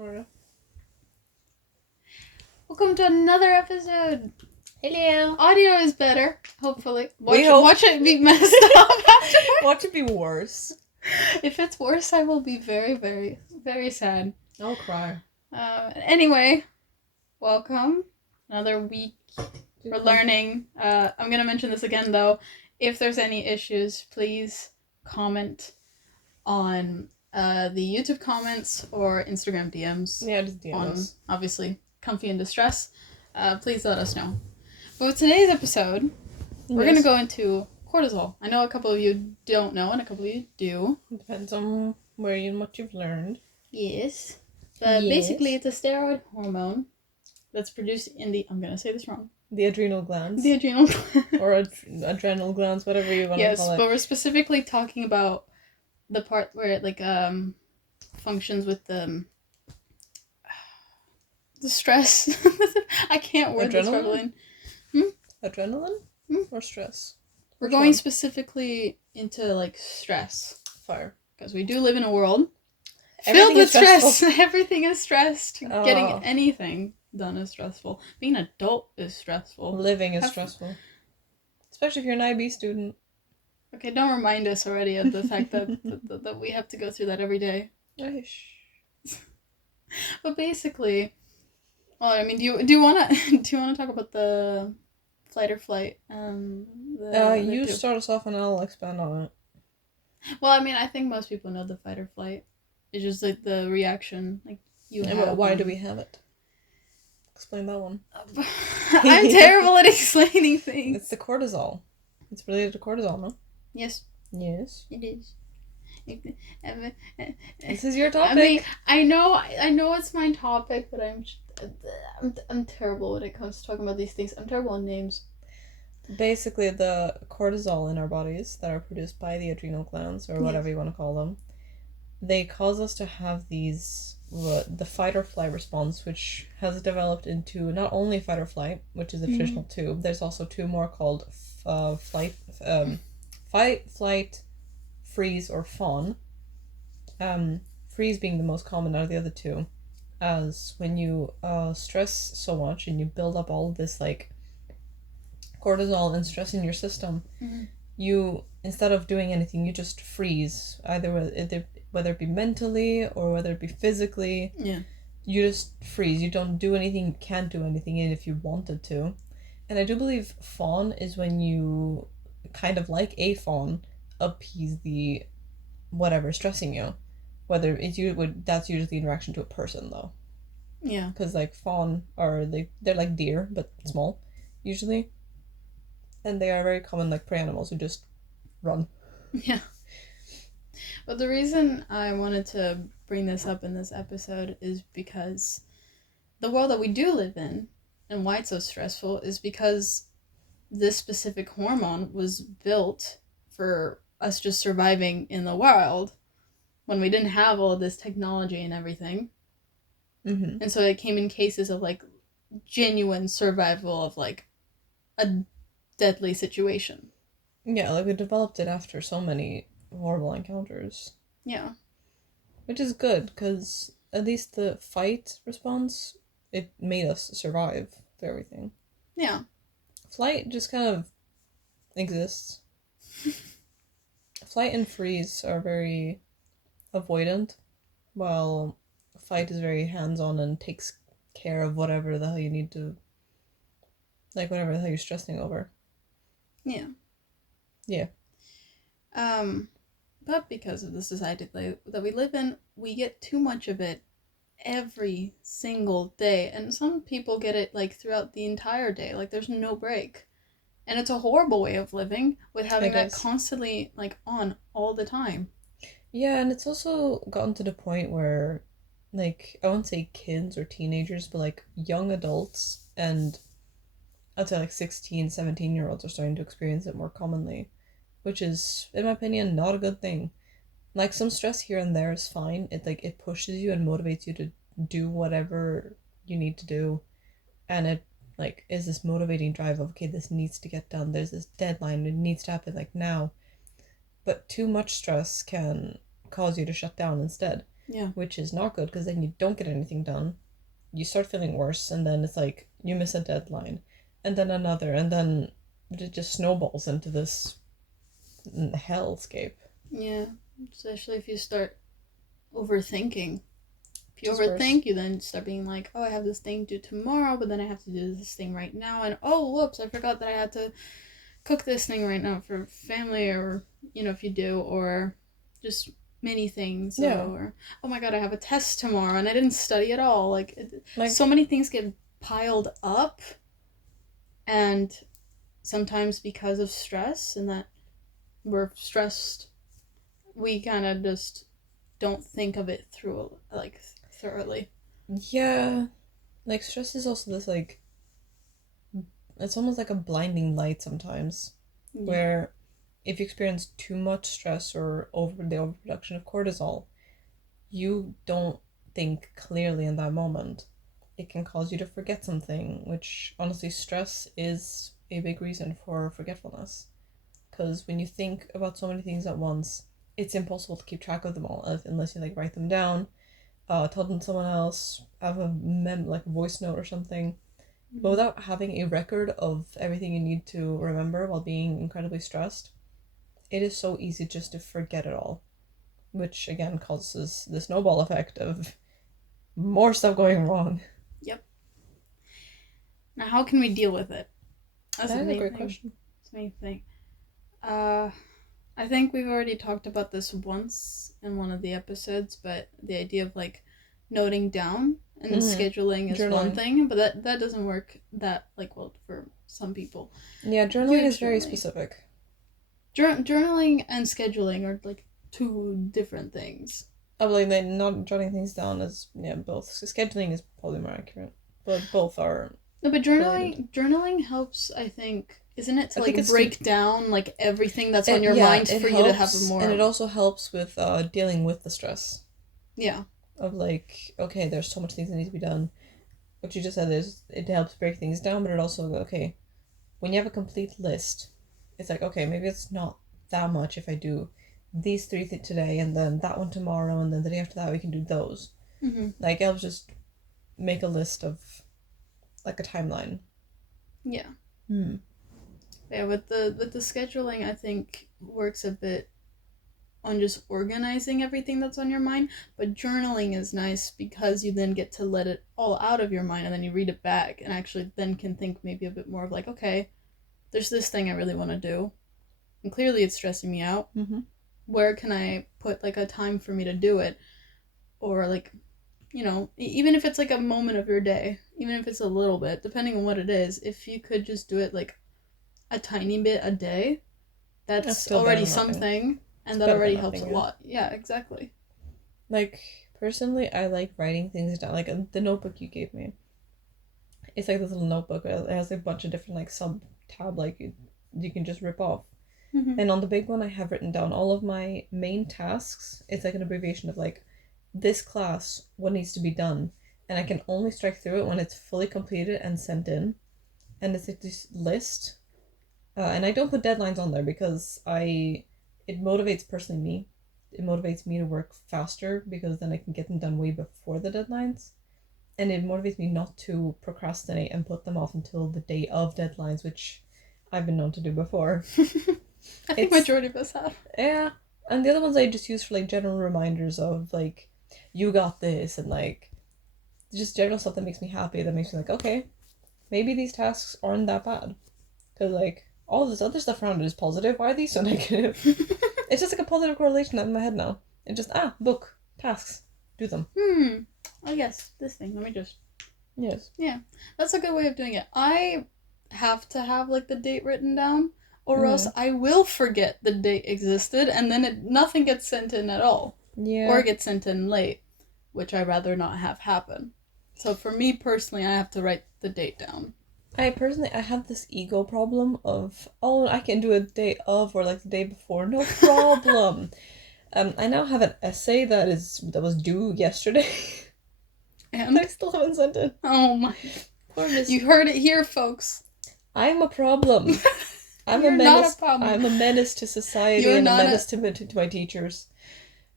Alright. Welcome to another episode. Hello. Audio is better, hopefully. hope. Watch it be messed up afterwards. Watch it be worse. If it's worse, I will be very, very, very sad. I'll cry. Anyway, welcome. Another week. We're learning. I'm going to mention this again, though. If there's any issues, please comment on the YouTube comments or Instagram DMs. Yeah, just DMs. On, obviously, Comfy in Distress. Please let us know. But with today's episode, we're going to go into cortisol. I know a couple of you don't know and a couple of you do. Depends on where you and what you've learned. Yes. But basically, it's a steroid hormone that's produced in the... I'm going to say this wrong. The adrenal glands. The adrenal glands. Or adrenal glands, whatever you want to call it. Yes, but we're specifically talking about the part where it, functions with the stress. I can't word this properly. Adrenaline? Or stress? We're going specifically into, stress. Fire. Because we do live in a world filled with stress. Everything is stressed. Getting anything done is stressful. Being an adult is stressful. Living is stressful. Especially if you're an IB student. Okay, don't remind us already of the fact that we have to go through that every day. But basically, well, I mean, do you wanna talk about the flight or flight? You start us off and I'll expand on it. Well, I mean, I think most people know the fight or flight. It's just the reaction you have. But why do we have it? Explain that one. I'm terrible at explaining things. It's the cortisol. It's related to cortisol, no? Yes. Yes. It is. This is your topic. I mean, I know it's my topic, but I'm terrible when it comes to talking about these things. I'm terrible on names. Basically, the cortisol in our bodies that are produced by the adrenal glands, or whatever you want to call them, they cause us to have the fight or flight response, which has developed into not only fight or flight, which is the traditional two. There's also two more called fight, flight, freeze, or fawn. Freeze being the most common out of the other two, as when you stress so much and you build up all of this cortisol and stress in your system, you, instead of doing anything, you just freeze, whether it be mentally or whether it be physically. You just freeze. You don't do anything. You can't do anything even if you wanted to. And I do believe fawn is when you, kind of like a fawn, appease the whatever stressing you. Whether it's that's usually in reaction to a person, though. Yeah. Because fawn they're like deer but small, usually, and they are very common prey animals who just run. Yeah. But the reason I wanted to bring this up in this episode is because the world that we do live in, and why it's so stressful, is because this specific hormone was built for us just surviving in the wild when we didn't have all of this technology and everything. And so it came in cases of genuine survival of a deadly situation. Yeah, we developed it after so many horrible encounters. Yeah. Which is good, because at least the fight response, it made us survive through everything. Yeah. Flight just kind of exists. Flight and freeze are very avoidant, while fight is very hands-on and takes care of whatever the hell you need to, whatever the hell you're stressing over. Yeah. Yeah. But because of the society that we live in, we get too much of it every single day. And some people get it throughout the entire day. There's no break. And it's a horrible way of living with having that constantly on all the time. Yeah, and it's also gotten to the point where I won't say kids or teenagers, but young adults and I'd say 16, 17-year-olds are starting to experience it more commonly, which is, in my opinion, not a good thing. Some stress here and there is fine. It pushes you and motivates you to do whatever you need to do, and it is this motivating drive of, okay, this needs to get done. There's this deadline. It needs to happen now. But too much stress can cause you to shut down instead. Yeah. which is not good because then you don't get anything done. You start feeling worse, and then it's like you miss a deadline, and then another, and then it just snowballs into this hellscape. Yeah. Especially if you start overthinking. If you Just worse. overthink, you then start being like, oh, I have this thing due tomorrow, but then I have to do this thing right now, and oh, whoops, I forgot that I had to cook this thing right now for family, or, if you do, or just many things, Yeah. or, oh my god, I have a test tomorrow, and I didn't study at all. So Like, many things get piled up, and sometimes because of stress, and that we're stressed, we kind of just don't think of it through, like, thoroughly. yeah. Like, stress is also this, like, it's almost like a blinding light sometimes, Yeah. where if you experience too much stress or the overproduction of cortisol, you don't think clearly in that moment. It can cause you to forget something, which honestly, stress is a big reason for forgetfulness. Because when you think about so many things at once, it's impossible to keep track of them all unless you like write them down, tell them to someone else, have like a voice note or something. But without having a record of everything you need to remember while being incredibly stressed, it is so easy just to forget it all, which again causes the snowball effect of more stuff going wrong. Yep. Now, how can we deal with it? That's the That is a main great thing. question. That's the main thing. Uh, I think we've already talked about this once in one of the episodes, but the idea of like noting down and scheduling is one Journaling. thing, but that doesn't work that like well for some people. Yeah, journaling is very Usually, specific. journaling and scheduling are like two different things. I believe that not jotting things down is both. Scheduling is probably more accurate, but both are No, but related. journaling helps. I think isn't it to I think like it's break down like everything that's on it your yeah mind it for you to have a helps, and it more also helps with dealing with the stress yeah. of like, okay, there's so much things that need to be done. What you just said is it helps break things down, but it also, okay, when you have a complete list, it's like, okay, maybe it's not that much if I do these three today, and then that one tomorrow, and then the day after that we can do those. Mm-hmm. Like, I'll just make a list of like a timeline. Yeah. Hmm. Yeah, with the scheduling, I think works a bit on just organizing everything that's on your mind. But journaling is nice because you then get to let it all out of your mind, and then you read it back and actually then can think maybe a bit more of like, okay, there's this thing I really want to do, and clearly it's stressing me out. Mm-hmm. Where can I put like a time for me to do it, or like even if it's like a moment of your day, even if it's a little bit, depending on what it is, if you could just do it like a tiny bit a day, That's that's still better already than nothing. something, It's and that better than already helps nothing, a yeah. lot. Yeah, exactly. Like, personally, I like writing things down. Like, the notebook you gave me, it's like this little notebook. It has like a bunch of different like sub tab like you can just rip off. Mm-hmm. And on the big one, I have written down all of my main tasks. It's like an abbreviation of like this class, what needs to be done, and I can only strike through it when it's fully completed and sent in. And it's like this list, and I don't put deadlines on there because it motivates personally me. It motivates me to work faster because then I can get them done way before the deadlines, and it motivates me not to procrastinate and put them off until the day of deadlines, which I've been known to do before. I think majority of us have. Yeah, and the other ones I just use for like general reminders of like, you got this, and like just general stuff that makes me happy. That makes me like, okay, maybe these tasks aren't that bad, because like all this other stuff around it is positive. Why are these so negative? It's just like a positive correlation in my head now. It just book tasks, do them. Oh yes, this thing. Let me just. Yes. Yeah, that's a good way of doing it. I have to have like the date written down, or else I will forget the date existed, and then nothing gets sent in at all. Yeah. Or it gets sent in late, which I'd rather not have happen. So for me personally, I have to write the date down. I have this ego problem of, oh, I can do a day of or like the day before, no problem. I now have an essay that was due yesterday. And I still haven't sent it. Oh my! Poor Miss. You heard it here, folks. I'm a problem. I'm You're a menace. not a problem. I'm a menace to society You're and a not menace to my teachers.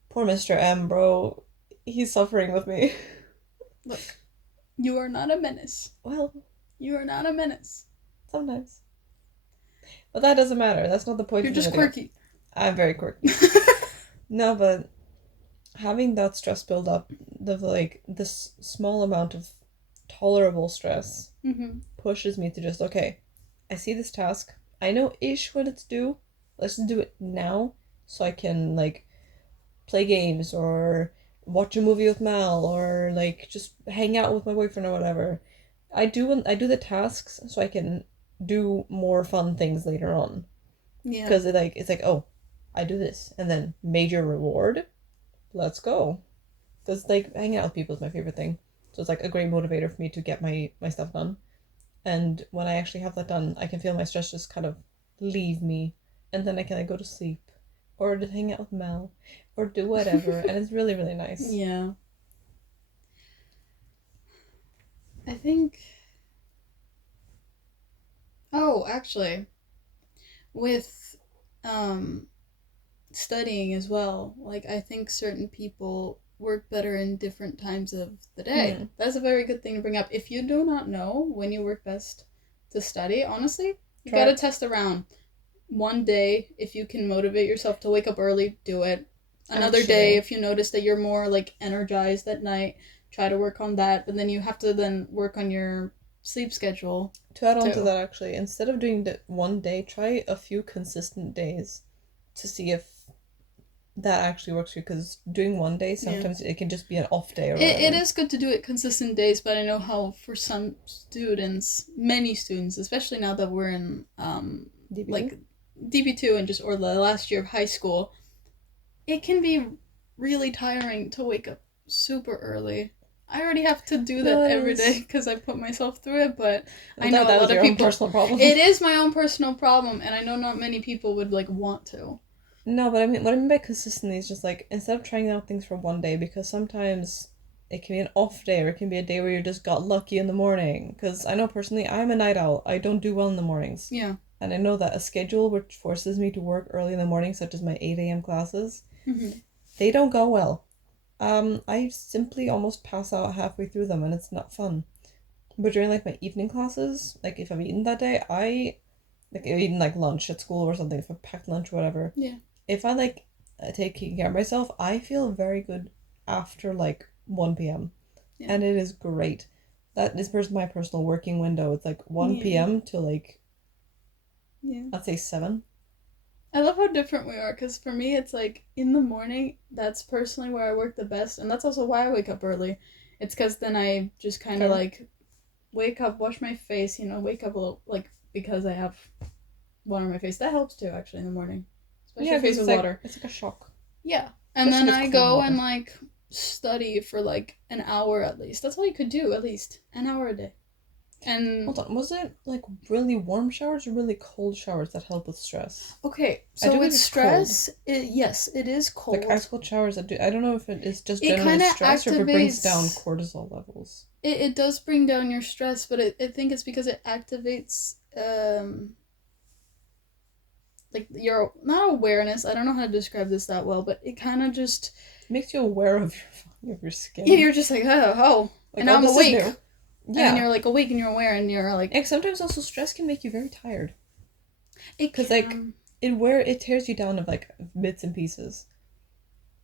Poor Mr. M, bro. he's suffering with me. Look, you are not a menace. Well, You are not a menace. sometimes. But that doesn't matter. That's not the point You're of the just video. quirky. I'm very quirky. No, but having that stress build up, like this small amount of tolerable stress Mm-hmm. pushes me to just, okay, I see this task. I know ish what it's due. Let's do it now so I can like play games or watch a movie with Mal or like just hang out with my boyfriend or whatever. I do the tasks so I can do more fun things later on. Yeah. Because it's like, oh, I do this and then major reward. Let's go. Because like hanging out with people is my favorite thing. So it's like a great motivator for me to get my stuff done. And when I actually have that done, I can feel my stress just kind of leave me, and then I can like go to sleep, or just hang out with Mel, or do whatever, and it's really really nice. Yeah. I think. Oh, actually, with um, studying as well, like I think certain people work better in different times of the day. Hmm. That's a very good thing to bring up. If you do not know when you work best to study, honestly, you Try gotta it. test around. One day, if you can motivate yourself to wake up early, do it. Another day, Actually, if you notice that you're more like energized at night, try to work on that. But then you have to then work on your sleep schedule to add on to too. that, actually, instead of doing the one day, try a few consistent days to see if that actually works for you. Because doing one day, Yeah. sometimes it can just be an off day or It whatever. is good to do it consistent days, but I know how for some students, many students, especially now that we're in DB2? like DB2 and just or the last year of high school, it can be really tiring to wake up super early. I already have to do that every day Does. because I put myself through it, but Well, I that, know a that was lot of your own people. personal problem. It is my own personal problem, and I know not many people would like want to. No, but I mean, what I mean by consistently is just like instead of trying out things for one day, because sometimes it can be an off day or it can be a day where you just got lucky in the morning. Because I know personally, I'm a night owl. I don't do well in the mornings. Yeah. And I know that a schedule which forces me to work early in the morning, such as my 8 a.m. classes, Mm-hmm. they don't go well. I simply almost pass out halfway through them and it's not fun. But during like my evening classes, like if I've eaten that day, like I've eaten like lunch at school or something, if I packed lunch or whatever, Yeah. if I like taking care of myself, I feel very good after like 1 p.m. Yeah. And it is great. That is my personal working window. It's like 1 Yeah. p.m. to like, Yeah. I'd say 7. I love how different we are because for me, it's like in the morning, that's personally where I work the best. And that's also why I wake up early. It's because then I just kind of Fair. like wake up, wash my face, wake up a little, like, because I have water on my face. That helps too, actually, in the morning. Wash Yeah, your face because with it's like, water. it's like a shock. Yeah. And Especially then if I it's cold go and water. like study for like an hour at least. That's all you could do, at least. An hour a day. And Hold on, was it like really warm showers or really cold showers that help with stress? okay, I do so with believe it's cold. stress, yes, it is Like ice cold. cold showers that do. I don't know if it is just It generally kind of stress or if it brings down activates. cortisol levels. It does bring down your stress, but I think it's because it activates like your not awareness. I don't know how to describe this that well, but it kind of just It makes you aware of your yeah, skin. you're just like oh, Like, and now oh, I'm this is awake, new. and then Yeah. you're like awake and you're aware and you're like And sometimes also stress can make you very tired. it Because like can it tears you down of like bits and pieces.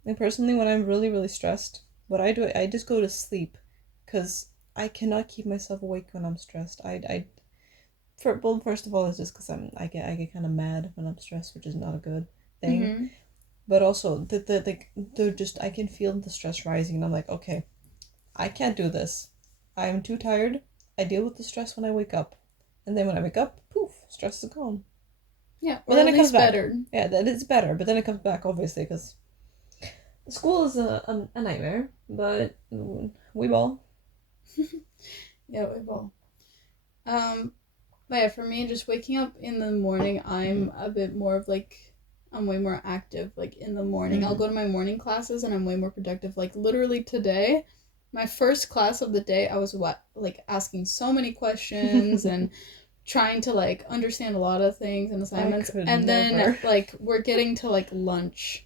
And personally, when I'm really really stressed, what I do, I just go to sleep, because I cannot keep myself awake when I'm stressed. Well, first of all, it's just because I get kind of mad when I'm stressed, which is not a good thing. mm-hmm. But also the just I can feel the stress rising, and I'm like, okay, I can't do this. I'm too tired. I deal with the stress when I wake up, and then when I wake up, poof, stress is gone. Yeah, But or then at it comes least back. better. Yeah, that is better. But then it comes back, obviously, because school is a nightmare. But we ball. Yeah, we will. But yeah, for me, just waking up in the morning, I'm a bit more of like, I'm way more active. Like in the morning, I'll Mm. go to my morning classes and I'm way more productive. Like literally today, my first class of the day, I was what like asking so many questions and trying to like understand a lot of things and I assignments. could And then never. like we're getting to like lunch,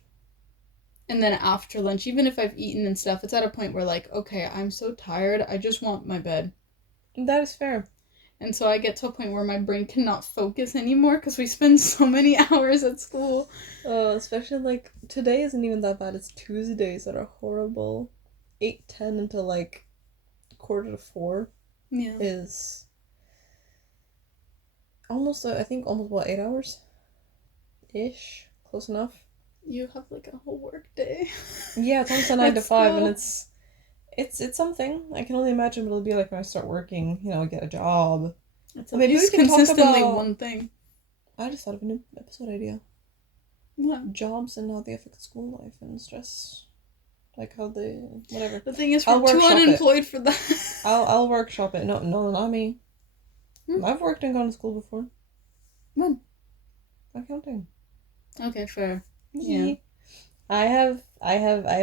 And then after lunch, even if I've eaten and stuff, it's at a point where, like, okay, I'm so tired, I just want my bed. That is fair. And so I get to a point where my brain cannot focus anymore because we spend so many hours at school. Especially like today isn't even that bad. It's Tuesdays that are horrible. 8:10 until like 3:45 Yeah. is almost I think almost what 8 hours ish, close enough. You have like a whole work day. Yeah, it's almost a 9 to 5, and school. it's something. I can only imagine what it'll be like when I start working. Get a job. It's Or at maybe we least can talk consistently about. one thing. I just thought of a new episode idea. What? Jobs and how they affect school life and stress. Like how they whatever. The thing is, I'll we're too workshop it. unemployed for that. I'll workshop it. No, not me. Hmm? I've worked and gone to school before. When? Accounting. Okay, fair. Yeah. I have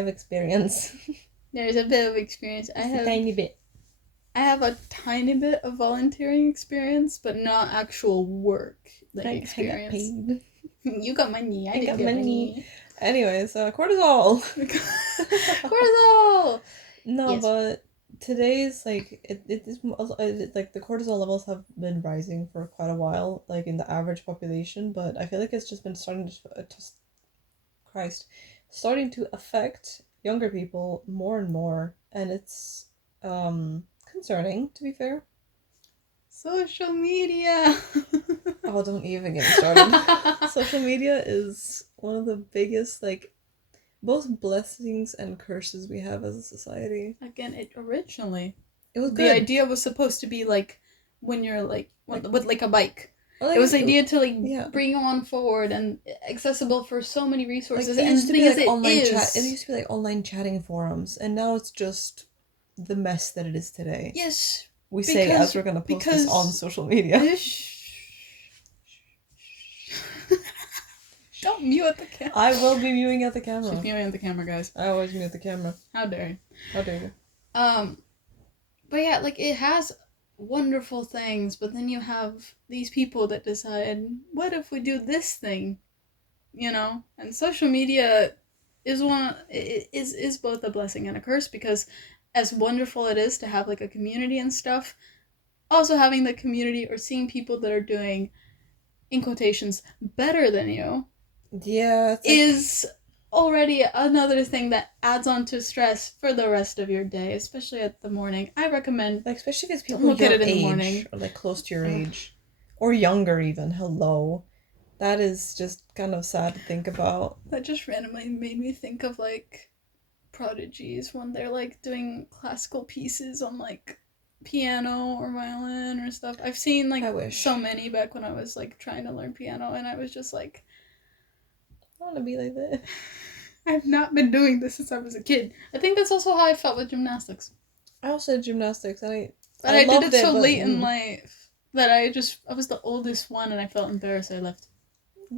experience. There's a bit of experience. Just a tiny bit. I have a tiny bit of volunteering experience, but not actual work experience. I got paid. You got money. I didn't got get money. Anyways, cortisol. Cortisol. No, Yes. but today's like it is like the cortisol levels have been rising for quite a while, like in the average population. But I feel like it's just been starting starting to affect younger people more and more, and it's concerning, to be fair. Social media. Oh, don't even get me started. Social media is one of the biggest, like, both blessings and curses we have as a society. Again, it originally It was the good. idea was supposed to be like when you're like with like a bike. Like, it was the idea to like yeah. bring on forward and accessible for so many resources. Like, and the thing is, like online chat. It used to be like online chatting forums, and now it's just the mess that it is today. Yes, we say as we're gonna post this on social media. Don't mute the camera. I will be muting at the camera. She's muting the camera, guys. I always mute the camera. How dare you? How dare you? But yeah, like it has wonderful things, but then you have these people that decide, what if we do this thing? And social media is both a blessing and a curse, because as wonderful it is to have like a community and stuff, also having the community or seeing people that are doing, in quotations, better than you, yeah, is already another thing that adds on to stress for the rest of your day, especially at the morning. I recommend, like, especially if it's people look your at it in age, the morning, or like close to your age, or younger even. Hello, that is just kind of sad to think about. That just randomly made me think of like prodigies when they're like doing classical pieces on like piano or violin or stuff. I've seen like so many back when I was like trying to learn piano, and I was just like, I want to be like that. I've not been doing this since I was a kid. I think that's also how I felt with gymnastics. I also did gymnastics, and I did it so late in life that I was the oldest one, and I felt embarrassed I left.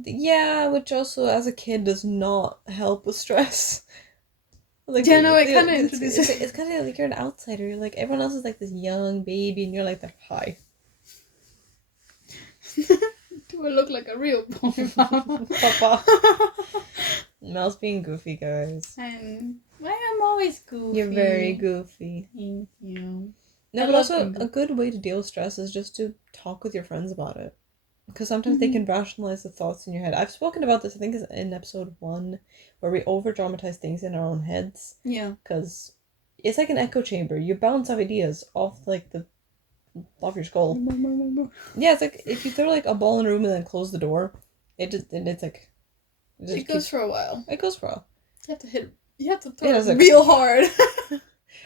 Yeah, which also as a kid does not help with stress. Like, yeah, no, it kind of introduces. It's kind of like you're an outsider. You're like, everyone else is like this young baby, and you're like, hi. Do I look like a real boy, Mom? Papa. Mel's being goofy, guys. I'm always goofy. You're very goofy. Thank you. No, but also a good way to deal with stress is just to talk with your friends about it. Because sometimes they can rationalize the thoughts in your head. I've spoken about this, I think, in episode 1, where we over-dramatize things in our own heads. Yeah. Because it's like an echo chamber. You bounce ideas off, like, off your skull. Yeah, it's like, if you throw, like, a ball in a room and then close the door, it's like... It goes for a while. It goes for a while. You have to throw it real hard.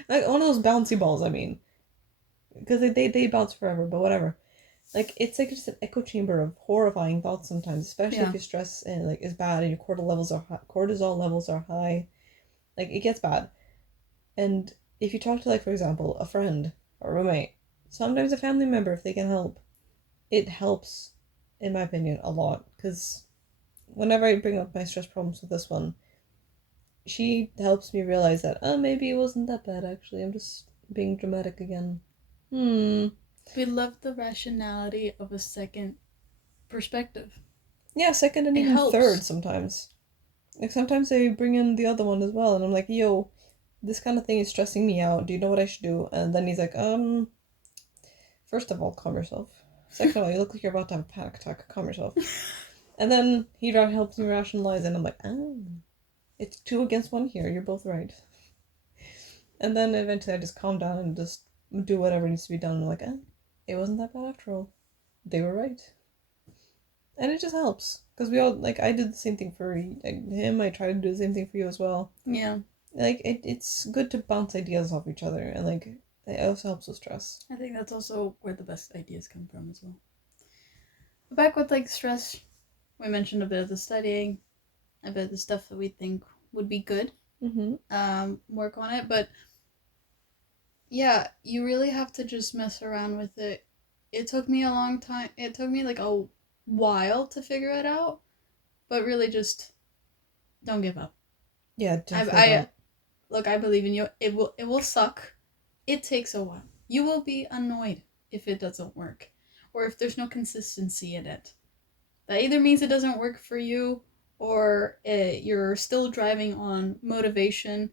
Like, one of those bouncy balls, I mean. Because they bounce forever, but whatever. Like, it's like just an echo chamber of horrifying thoughts sometimes, especially if your stress is bad and your cortisol levels are high. Like, it gets bad. And if you talk to, like, for example, a friend or a roommate, sometimes a family member, if they can help, it helps, in my opinion, a lot. Because whenever I bring up my stress problems with this one, she helps me realize that, maybe it wasn't that bad, actually. I'm just being dramatic again. We love the rationality of a second perspective. Yeah, second and even third sometimes. Like sometimes they bring in the other one as well, and I'm like, yo, this kind of thing is stressing me out. Do you know what I should do? And then he's like, first of all, calm yourself. Second of all, you look like you're about to have a panic attack. Calm yourself. And then he helps me rationalize, and I'm like, oh, it's 2 against 1 here. You're both right. And then eventually I just calm down and just do whatever needs to be done. And I'm like, it wasn't that bad after all. They were right. And it just helps. Because we all, like, I did the same thing for him. I tried to do the same thing for you as well. Yeah. Like, it's good to bounce ideas off each other. And, like, it also helps with stress. I think that's also where the best ideas come from as well. But back with, like, stress, we mentioned a bit of the studying, a bit of the stuff that we think would be good. Work on it. But, yeah, you really have to just mess around with it. It took me a long time. It took me, like, a while to figure it out. But really just don't give up. Yeah, definitely. Look, I believe in you. It will suck. It takes a while. You will be annoyed if it doesn't work, or if there's no consistency in it. That either means it doesn't work for you, or you're still driving on motivation.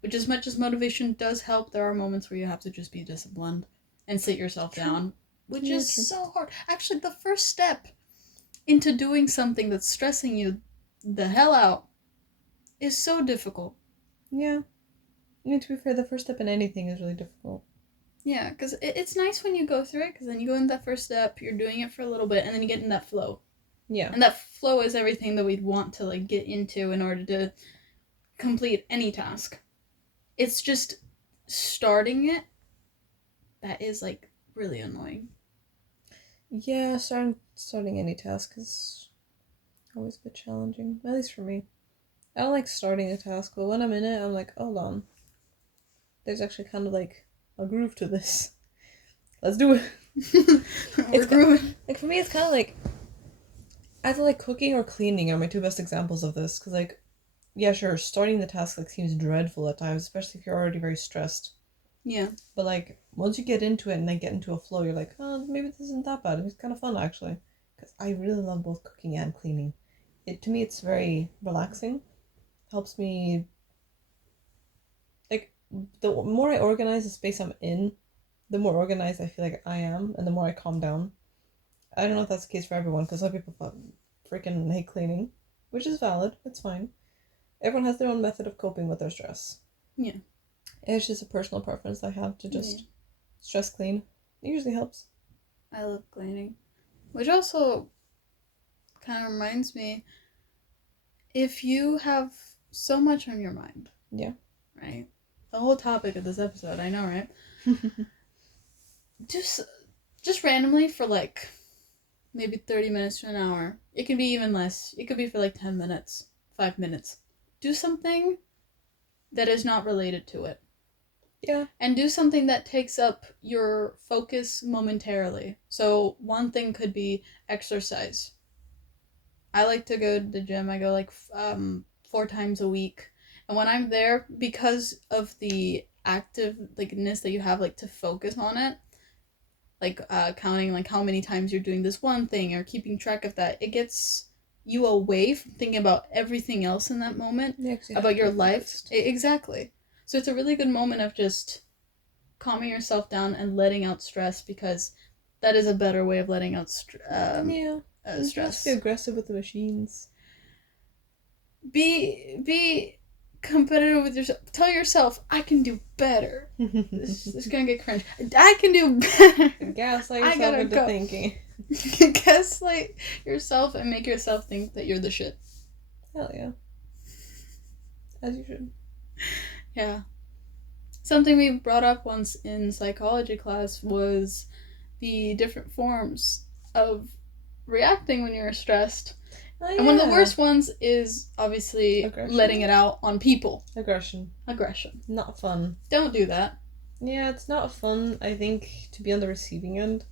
Which, as much as motivation does help, there are moments where you have to just be disciplined and sit yourself down, which is so hard. Actually, the first step into doing something that's stressing you the hell out is so difficult. Yeah. I mean, to be fair, the first step in anything is really difficult. Yeah, because it's nice when you go through it, because then you go in that first step, you're doing it for a little bit, and then you get in that flow. Yeah. And that flow is everything that we'd want to, like, get into in order to complete any task. It's just starting it that is, like, really annoying. Yeah, starting any task is always a bit challenging, at least for me. I don't like starting a task, but when I'm in it, I'm like, hold on. There's actually kind of like a groove to this. Let's do it. We're grooving. Like for me, it's kind of like either like cooking or cleaning are my two best examples of this. Because like, yeah, sure, starting the task like seems dreadful at times, especially if you're already very stressed. Yeah. But like once you get into it and then get into a flow, you're like, oh, maybe this isn't that bad. It's kind of fun actually. Because I really love both cooking and cleaning. To me, it's very relaxing. Helps me. Like the more I organize the space I'm in, the more organized I feel like I am, and the more I calm down. I don't know if that's the case for everyone, because some people freaking hate cleaning, which is valid. It's fine. Everyone has their own method of coping with their stress. Yeah. It's just a personal preference I have to just stress clean. It usually helps. I love cleaning. Which also kind of reminds me, if you have so much on your mind. Yeah. Right? The whole topic of this episode, I know, right? Just randomly for like maybe 30 minutes to an hour. It can be even less. It could be for like 10 minutes, 5 minutes. Do something that is not related to it. Yeah. And do something that takes up your focus momentarily. So one thing could be exercise. I like to go to the gym. I go like 4 times a week. And when I'm there, because of the activeness that you have, like, to focus on it, like counting like how many times you're doing this one thing or keeping track of that, it gets you away from thinking about everything else in that moment, about your life. Exactly. So it's a really good moment of just calming yourself down and letting out stress, because that is a better way of letting out stress. Just be aggressive with the machines. Be competitive with yourself. Tell yourself, I can do better. This is gonna get cringe. I can do better. Gaslight yourself into thinking. Gaslight yourself and make yourself think that you're the shit. Hell yeah. As you should. Yeah. Something we brought up once in psychology class was the different forms of reacting when you're stressed. Oh, yeah. And one of the worst ones is obviously letting it out on people. Aggression. Not fun. Don't do that. Yeah, it's not fun, I think, to be on the receiving end.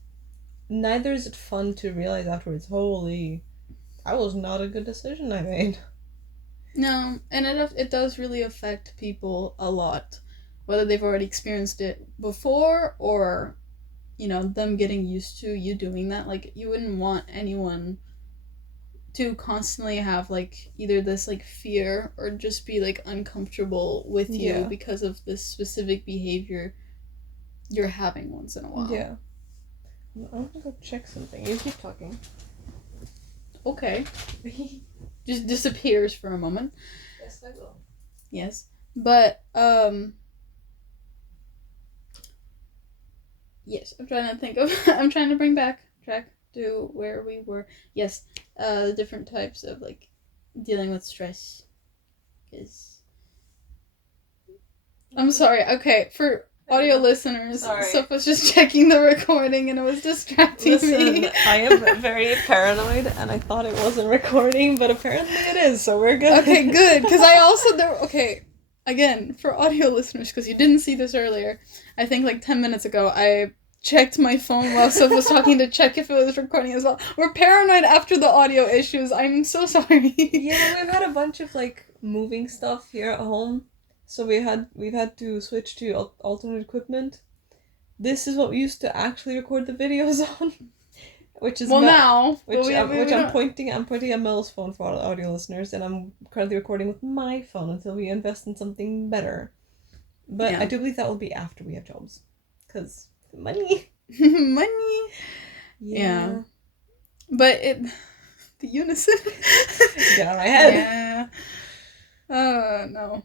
Neither is it fun to realize afterwards, holy, that was not a good decision I made. No, and it does really affect people a lot. Whether they've already experienced it before or, them getting used to you doing that. Like, you wouldn't want anyone to constantly have like either this like fear or just be like uncomfortable with you Yeah. because of this specific behavior you're having once in a while. Yeah. I'm gonna go check something. You keep talking. Okay. Just disappears for a moment. Yes, I will. Yes. But yes, I'm trying to think of I'm trying to bring back track to where we were. Yes. The different types of like dealing with stress is I'm sorry. Okay, for audio listeners, Sorry. Soph just checking the recording and it was distracting me. Listen, I am very paranoid and I thought it wasn't recording, but apparently it is, so we're good. Okay, good. Because I also, okay, again, for audio listeners, because you didn't see this earlier, I think like 10 minutes ago, I checked my phone while Soph was talking to check if it was recording as well. We're paranoid after the audio issues. I'm so sorry. Yeah, we've had a bunch of like moving stuff here at home, so we've had to switch to alternate equipment. This is what we used to actually record the videos on, which is now, which we I'm don't- pointing at Mel's phone for our audio listeners, and I'm currently recording with my phone until we invest in something better. But Yeah. I do believe that will be after we have jobs, because money. money. Yeah. But the unison. Get out of my head. Yeah. No.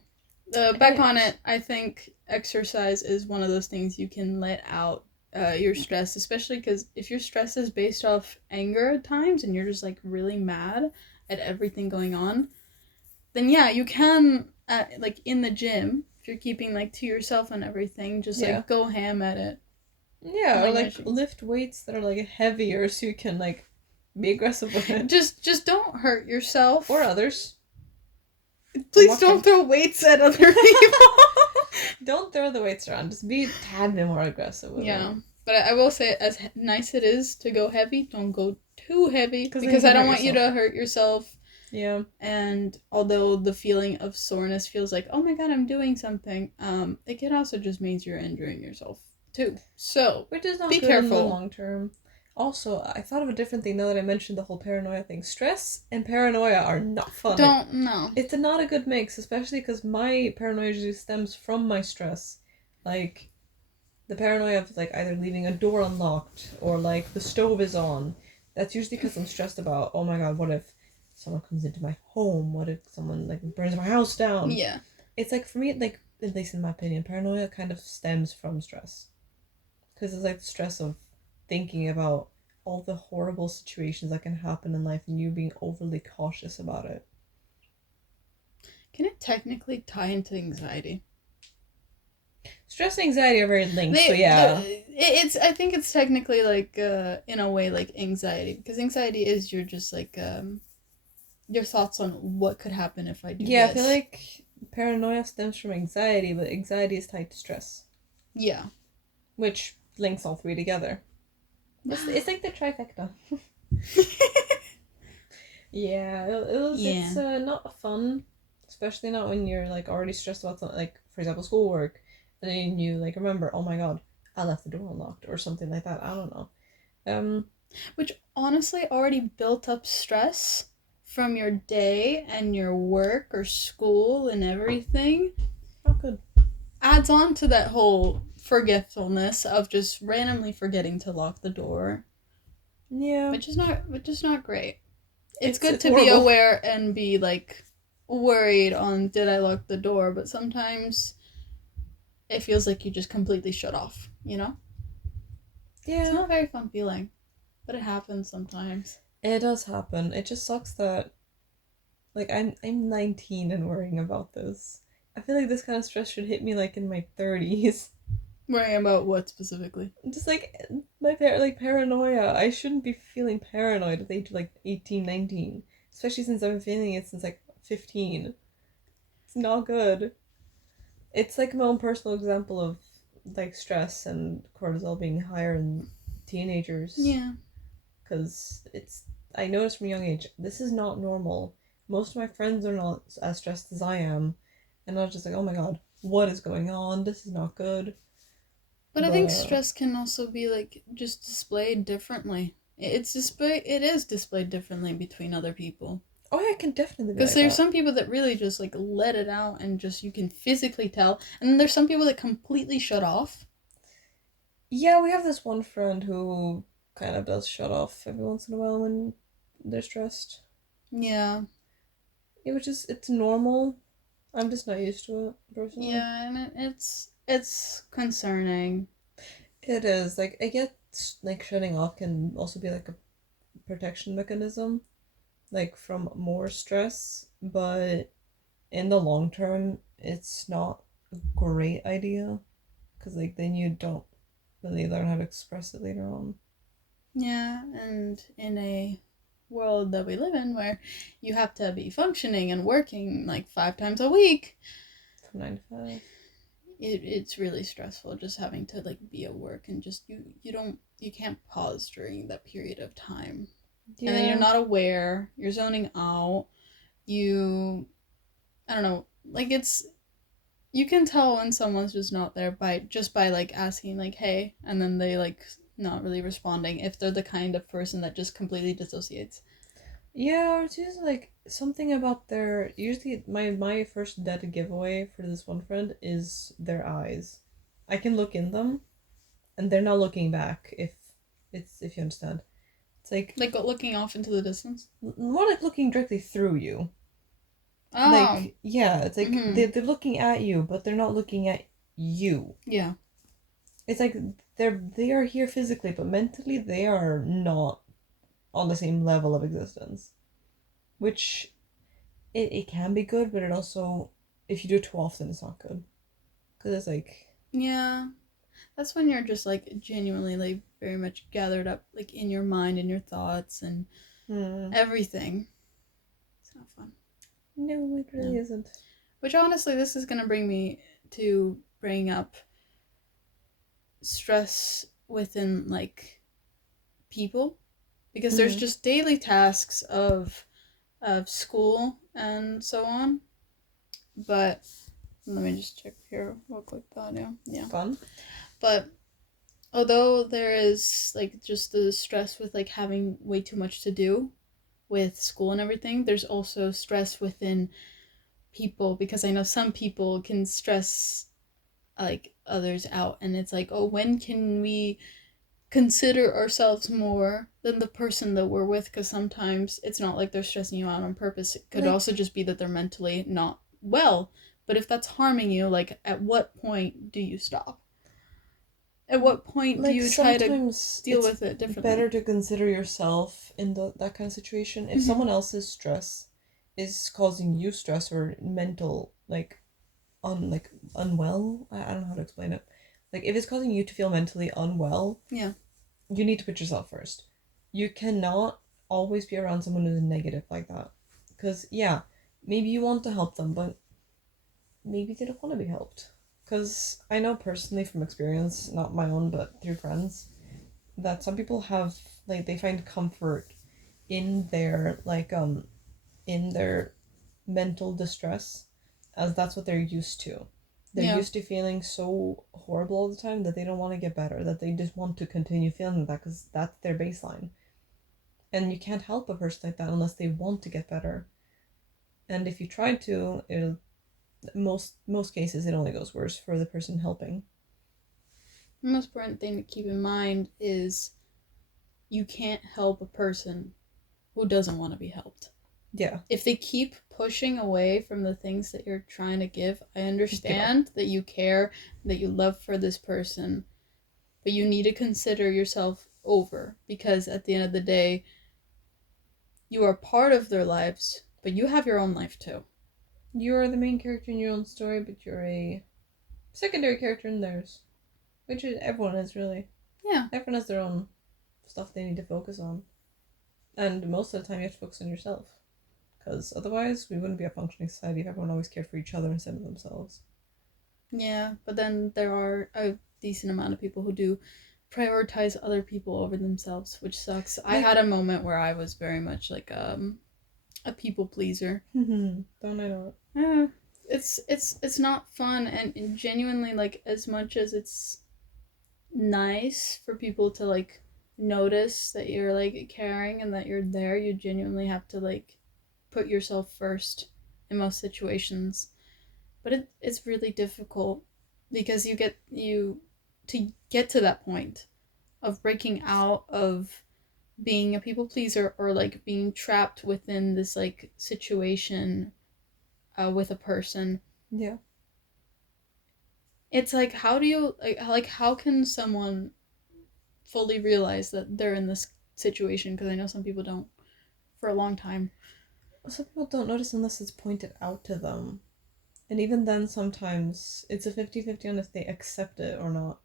Back on it, I think exercise is one of those things you can let out your stress, especially because if your stress is based off anger at times and you're just like really mad at everything going on, then yeah, you can like in the gym, if you're keeping like to yourself and everything, just Yeah. like go ham at it. Yeah, or Like like machines. lift weights that are like heavier so you can like be aggressive with it. Just don't hurt yourself. Or others. Please Watch don't them. throw weights at other people. Don't throw the weights around. Just be a tad bit more aggressive with Yeah. it. But I will say, as nice it is to go heavy, don't go too heavy 'Cause then because you I can don't hurt want you to hurt yourself. Yeah. And although the feeling of soreness feels like, oh my god, I'm doing something, it can also just means you're injuring yourself too. So Which is not be good in the careful. long term. Also, I thought of a different thing now that I mentioned the whole paranoia thing. Stress and paranoia are not fun. Don't no. It's not a good mix, especially because my paranoia usually stems from my stress. Like, the paranoia of like either leaving a door unlocked or like the stove is on. That's usually because I'm stressed about, oh my god, what if someone comes into my home? What if someone like burns my house down? Yeah. It's like, for me, like, at least in my opinion, paranoia kind of stems from stress. Because it's like the stress of thinking about all the horrible situations that can happen in life and you being overly cautious about it. Can it technically tie into anxiety? Stress and anxiety are very linked, so yeah. It's I think it's technically like in a way like anxiety because anxiety is your just like your thoughts on what could happen if I do Yeah, this. I feel like paranoia stems from anxiety, but anxiety is tied to stress. Yeah. Which links all three together. It's like the trifecta. Yeah, it's not fun, especially not when you're like already stressed about something, like for example schoolwork, and then you like remember, oh my god, I left the door unlocked or something like that. I don't know. Which honestly already built up stress from your day and your work or school and everything. Not good. Adds on to that whole forgetfulness of just randomly forgetting to lock the door. Yeah. Which is not great. It's good it's to horrible. be aware and be like worried on did I lock the door, but sometimes it feels like you just completely shut off, you know? Yeah. It's not a very fun feeling, but it happens sometimes. It does happen. It just sucks that like I'm 19 and worrying about this. I feel like this kind of stress should hit me like in my 30s. Worrying about what specifically? Just like paranoia. I shouldn't be feeling paranoid at the age of like 18, 19. Especially since I've been feeling it since like 15. It's not good. It's like my own personal example of like stress and cortisol being higher in teenagers. Yeah. Because I noticed from a young age, this is not normal. Most of my friends are not as stressed as I am. And I was just like, oh my god, what is going on? This is not good. But I think stress can also be like just displayed differently it is displayed differently between other people. Oh, yeah, I can definitely be Because like there's that. some people that really just like let it out and just you can physically tell, and then there's some people that completely shut off. Yeah, we have this one friend who kind of does shut off every once in a while when they're stressed. Yeah, It was just, it's normal. I'm just not used to it, personally. yeah, and it's concerning. It is. Like, I get, like, shutting off can also be like a protection mechanism, like, from more stress, but in the long term, it's not a great idea, because, like, then you don't really learn how to express it later on. Yeah, and in a world that we live in where you have to be functioning and working like 5 times a week, From 9 to 5. it's really stressful just having to like be at work and just you can't pause during that period of time. And then you're Yeah. not aware, you're zoning out, you I don't know, like it's you can tell when someone's just not there by like asking like hey, and then they like not really responding if they're the kind of person that just completely dissociates. Yeah, or it's usually like something about their. Usually, my first dead giveaway for this one friend is their eyes. I can look in them, and they're not looking back. If you understand, it's like Like looking off into the distance. more like looking directly through you. Oh. Like, yeah, it's like Mm-hmm. they're looking at you, but they're not looking at you. Yeah. It's like they are here physically, but mentally they are not on the same level of existence. Which it can be good, but it also, if you do it too often, it's not good. Because it's like, Yeah. That's when you're just like genuinely like very much gathered up like in your mind and your thoughts and hmm, everything. It's not fun. no, it really No. isn't. Which honestly, this is gonna bring me to bring up stress within like people because there's Hmm. just daily tasks of school and so on. But let me just check here real quick the audio. Yeah. Fun. But although there is like just the stress with like having way too much to do with school and everything, there's also stress within people because I know some people can stress like others out and it's like, oh, when can we consider ourselves more than the person that we're with? Because sometimes it's not like they're stressing you out on purpose. It could Like, also just be that they're mentally not well. But if that's harming you, like at what point do you stop? At what point do you try to sometimes deal it's with it differently? better to consider yourself in that kind of situation. If Mm-hmm. someone else's stress is causing you stress or mental, like, unwell, I don't know how to explain it. Like, if it's causing you to feel mentally unwell, Yeah. you need to put yourself first. You cannot always be around someone who's negative like that. Because, yeah, maybe you want to help them, but maybe they don't want to be helped. Because I know personally from experience, not my own, but through friends, that some people have, like, they find comfort in in their mental distress, as that's what they're used to. They're Yeah. used to feeling so horrible all the time that they don't want to get better, that they just want to continue feeling that because that's their baseline. And you can't help a person like that unless they want to get better. And if you try to, it'll, most cases it only goes worse for the person helping. The most important thing to keep in mind is you can't help a person who doesn't want to be helped. Yeah, If they keep pushing away from the things that you're trying to give, I give up. understand that you care, that you love for this person, but you need to consider yourself over because at the end of the day, you are part of their lives, but you have your own life too. You are the main character in your own story, but you're a secondary character in theirs, which is everyone is really. Yeah. Everyone has their own stuff they need to focus on, and most of the time you have to focus on yourself. Because otherwise, we wouldn't be a functioning society if everyone always cared for each other instead of themselves. Yeah, but then there are a decent amount of people who do prioritize other people over themselves, which sucks. I Like, had a moment where I was very much like a people pleaser. don't I know Uh, it's not fun and genuinely like as much as it's nice for people to like notice that you're like caring and that you're there, you genuinely have to like put yourself first in most situations. But it's really difficult because you to get to that point of breaking out of being a people pleaser or like being trapped within this like situation with a person. Yeah. It's like how do you like how can someone fully realize that they're in this situation, because I know some people don't for a long time. Some people don't notice unless it's pointed out to them. And even then, sometimes it's a 50-50 on if they accept it or not.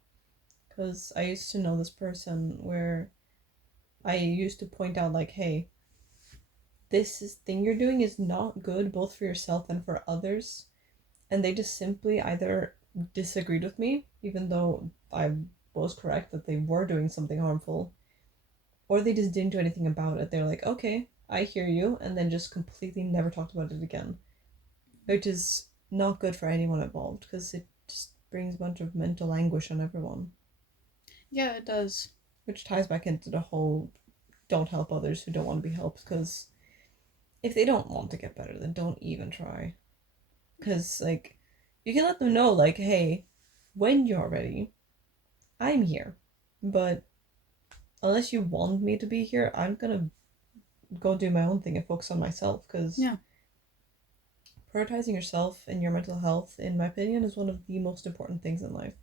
Because I used to know this person where I used to point out, like, hey, thing you're doing is not good both for yourself and for others. And they just simply either disagreed with me, even though I was correct that they were doing something harmful, or they just didn't do anything about it. They're like, okay, I hear you, and then just completely never talked about it again, which is not good for anyone involved because it just brings a bunch of mental anguish on everyone. Yeah, it does. Which ties back into the whole don't help others who don't want to be helped, because if they don't want to get better, then don't even try. Because, like, you can let them know, like, hey, when you're ready, I'm here. But unless you want me to be here, I'm gonna go do my own thing and focus on myself. Because Yeah. prioritizing yourself and your mental health, in my opinion, is one of the most important things in life.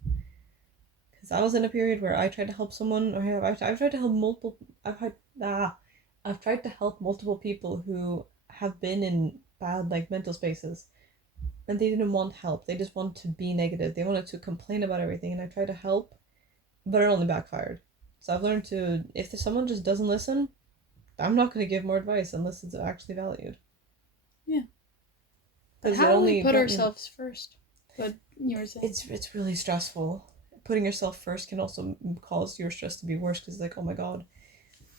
Because I was in a period where I tried to help someone, or I've tried to help multiple. I've tried to help multiple people who have been in bad like mental spaces, and they didn't want help. They just wanted to be negative. They wanted to complain about everything, and I tried to help, but it only backfired. So I've learned to, if someone just doesn't listen, I'm not going to give more advice unless it's actually valued. Yeah. But Because it how do we only put brought me. ourselves first? But yours. It's really stressful. Putting yourself first can also cause your stress to be worse because it's like, oh my god,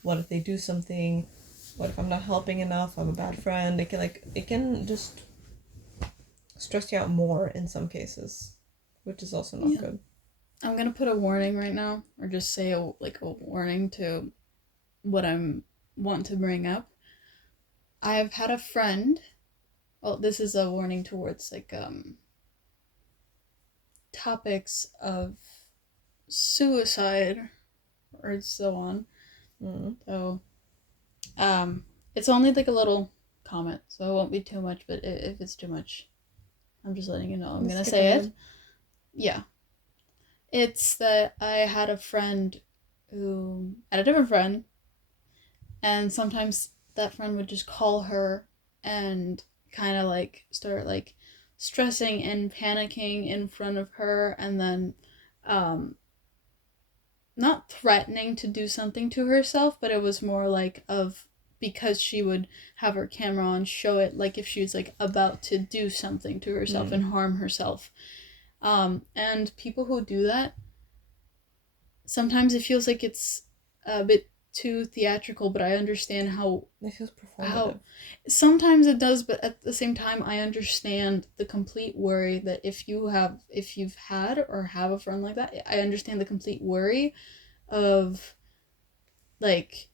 what if they do something? What if I'm not helping enough? I'm a bad friend. It can just stress you out more in some cases, which is also not Yeah. good. I'm gonna put a warning right now, or just say a warning to what I'm want to bring up. I've had a friend. Well, this is a warning towards like topics of suicide or so on. Mm. So um, it's only like a little comment, so it won't be too much. But if it's too much, I'm just letting you know. I'm Let's gonna skip say it. ahead. Yeah, it's that I had a friend who had a different friend, and sometimes that friend would just call her and kind of like start like stressing and panicking in front of her, and then um not threatening to do something to herself, but it was more like of because she would have her camera on, show it like if she was like about to do something to herself and Mm. harm herself. And people who do that, sometimes it feels like it's a bit too theatrical, but I understand It feels how performative. sometimes it does, but at the same time I understand the complete worry that if you've had or have a friend like that, I understand the complete worry of like,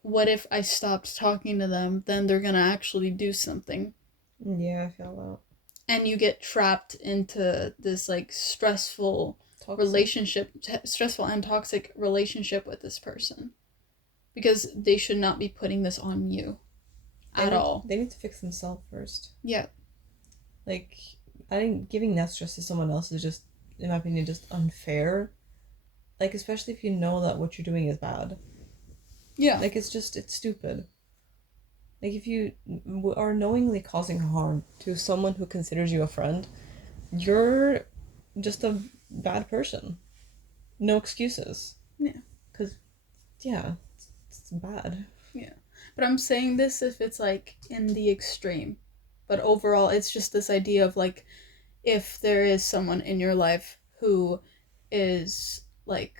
what if I stopped talking to them, then they're gonna actually do something, Yeah, I feel that. and you get trapped into this like Toxic. stressful and toxic relationship with this person, because they should not be putting this on you They at need all. they need to fix themselves first. Yeah. Like, I think giving that stress to someone else is just, in my opinion, just unfair. Like, especially if you know that what you're doing is bad. Yeah. Like, it's stupid. Like, if you are knowingly causing harm to someone who considers you a friend, you're just a bad person. No excuses. Yeah. Because, yeah, it's bad. Yeah. But I'm saying this if it's like in the extreme. But overall, it's just this idea of like, if there is someone in your life who is like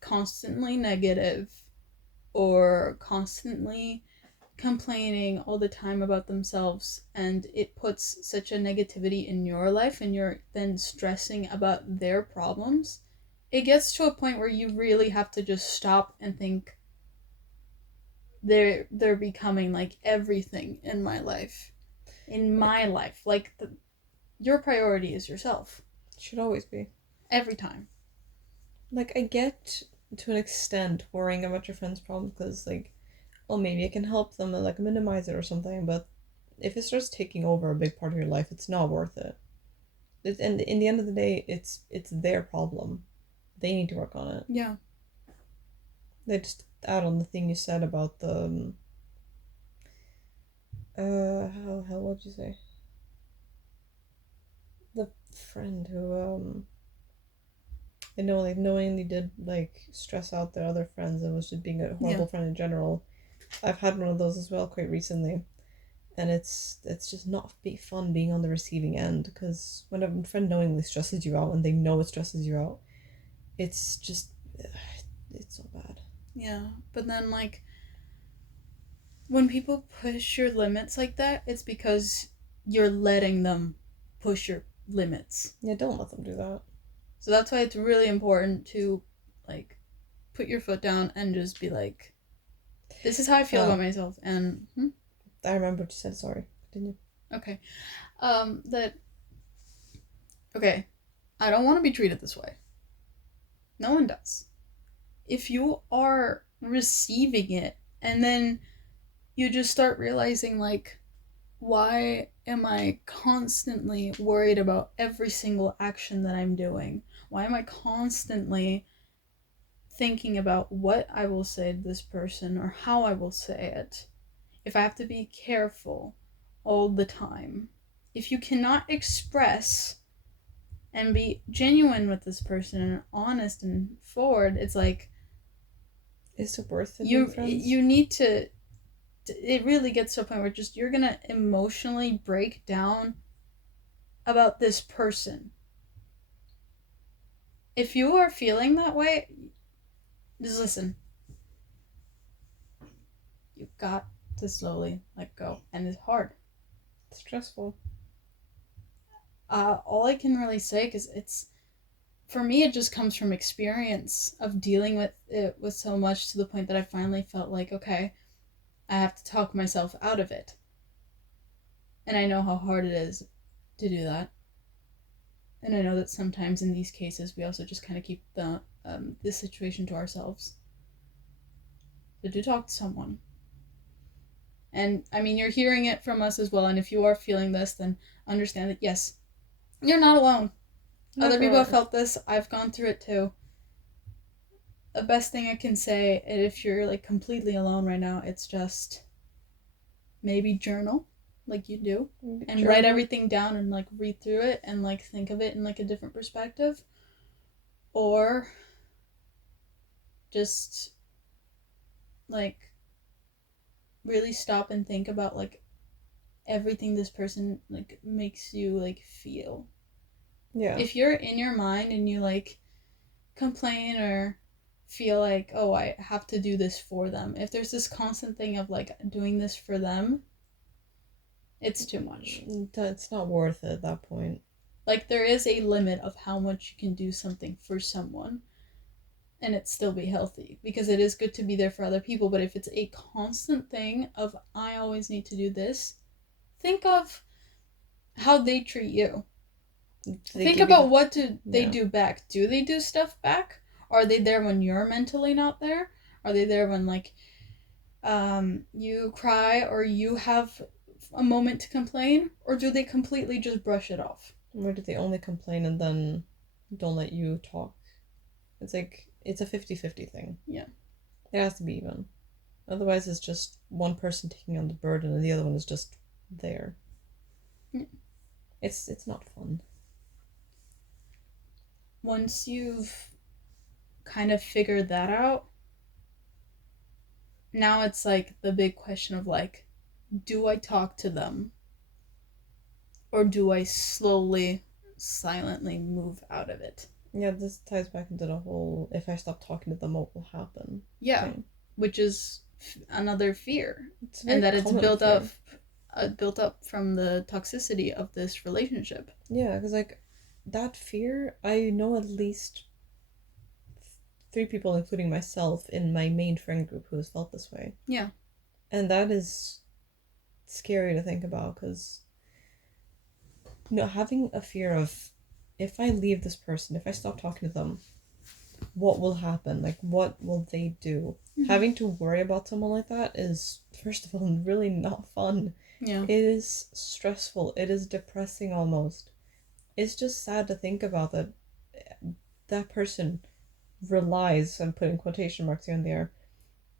constantly negative or constantly complaining all the time about themselves, and it puts such a negativity in your life and you're then stressing about their problems, it gets to a point where you really have to just stop and think, they're becoming like everything in my life. Like your priority is yourself Should always be. every time. Like, I get to an extent worrying about your friend's problems because, like, well, maybe I can help them and, like, minimize it or something, but if it starts taking over a big part of your life, it's not worth it. And in the end of the day, it's their problem. They need to work on it. Yeah. They just add on the thing you said about the how hell what'd you say? The friend who I know, like, knowingly did, like, stress out their other friends and was just being a Yeah. horrible friend in general. I've had one of those as well quite recently, and it's just not be fun being on the receiving end because when a friend knowingly stresses you out and they know it stresses you out, it's just it's so bad. Yeah. But then, like, when people push your limits like that, it's because you're letting them push your limits. Yeah, don't let them do that. So that's why it's really important to, like, put your foot down and just be like, this is how I feel about myself. And I remember what you said. Sorry, continue. okay, that okay, I don't want to be treated this way. No one does. If you are receiving it and then you just start realizing, like, why am I constantly worried about every single action that I'm doing? Why am I constantly thinking about what I will say to this person or how I will say it? If I have to be careful all the time, if you cannot express and be genuine with this person and honest and forward, it's like, Is it worth it being friends? you need to, it really gets to a point where just you're gonna emotionally break down about this person. If you are feeling that way, just listen. You've got to slowly let go, and it's hard. It's stressful. All I can really say, because it's, for me, it just comes from experience of dealing with it with so much to the point that I finally felt like, okay, I have to talk myself out of it. And I know how hard it is to do that. And I know that sometimes in these cases we also just kind of keep this situation to ourselves. So do talk to someone. And I mean, you're hearing it from us as well. And if you are feeling this, then understand that yes, you're not alone. Never. Other people have felt this. I've gone through it too. The best thing I can say, if you're like completely alone right now, it's just maybe journal like you do and write everything down and like read through it and like think of it in like a different perspective, or just like really stop and think about like everything this person like makes you like feel. Yeah. If you're in your mind and you like complain or feel like, oh, I have to do this for them, if there's this constant thing of like doing this for them, it's too much. It's not worth it at that point. Like, there is a limit of how much you can do something for someone and it still be healthy, because it is good to be there for other people. But if it's a constant thing of I always need to do this, think of how they treat you. Think about what do they do back. Do they do stuff back? Are they there when you're mentally not there? Are they there when like you cry or you have a moment to complain? Or do they completely just brush it off? Or do they only complain and then don't let you talk? It's like, it's a 50-50 thing. Yeah. It has to be even. Otherwise, it's just one person taking on the burden and the other one is just there. Yeah. It's not fun. Once you've kind of figured that out, now it's like the big question of like, do I talk to them? Or do I slowly, silently move out of it? Yeah, this ties back into the whole if I stop talking to them, what will happen? Yeah, thing. which is another fear, and that it's built up from the toxicity of this relationship. Yeah, because like that fear, I know at least three people, including myself, in my main friend group who has felt this way. Yeah. And that is scary to think about because, having a fear of if I leave this person, if I stop talking to them, what will happen? Like, what will they do? Mm-hmm. Having to worry about someone like that is, first of all, really not fun. Yeah. It is stressful. It is depressing almost. It's just sad to think about that that person relies, I'm putting quotation marks here and there,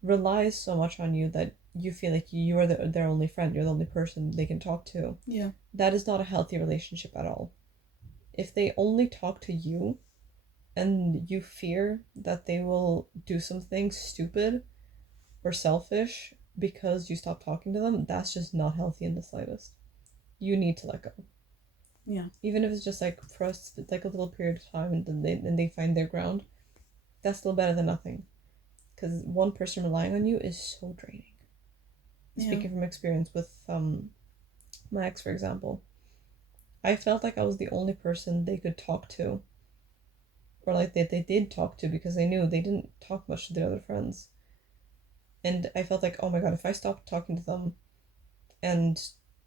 relies so much on you that you feel like you are their only friend, you're the only person they can talk to. Yeah. That is not a healthy relationship at all. If they only talk to you and you fear that they will do something stupid or selfish because you stop talking to them, that's just not healthy in the slightest. You need to let go. Yeah. Even if it's just like for us, it's like a little period of time and then they find their ground, that's still better than nothing. Because one person relying on you is so draining. Yeah. Speaking from experience with my ex, for example, I felt like I was the only person they could talk to, or like they did talk to because they knew they didn't talk much to their other friends. And I felt like, oh my god, if I stop talking to them, and